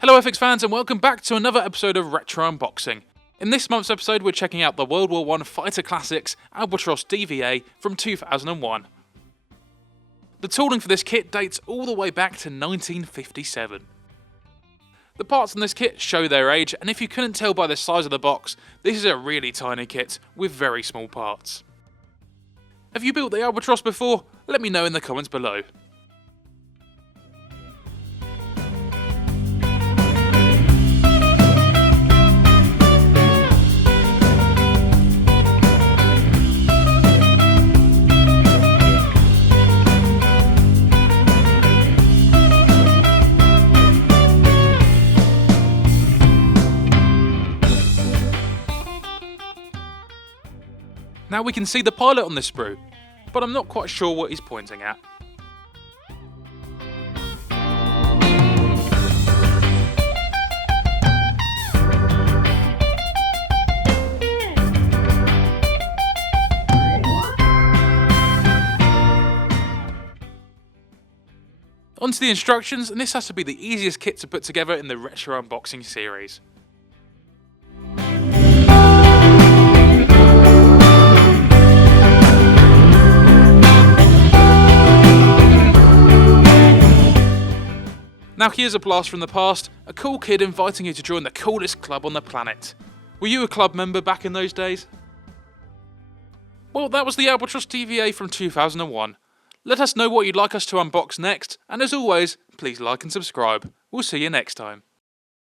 Hello Airfix fans and welcome back to another episode of Retro Unboxing. In this month's episode we're checking out the World War I fighter classics Albatros D.Va from 2001. The tooling for this kit dates all the way back to 1957. The parts in this kit show their age, and if you couldn't tell by the size of the box, this is a really tiny kit with very small parts. Have you built the Albatros before? Let me know in the comments below. Now we can see the pilot on this sprue, but I'm not quite sure what he's pointing at. Onto the instructions, and this has to be the easiest kit to put together in the Retro Unboxing series. Now here's a blast from the past, a cool kid inviting you to join the coolest club on the planet. Were you a club member back in those days? Well, that was the Albatros D.Va from 2001. Let us know what you'd like us to unbox next, and as always, please like and subscribe. We'll see you next time.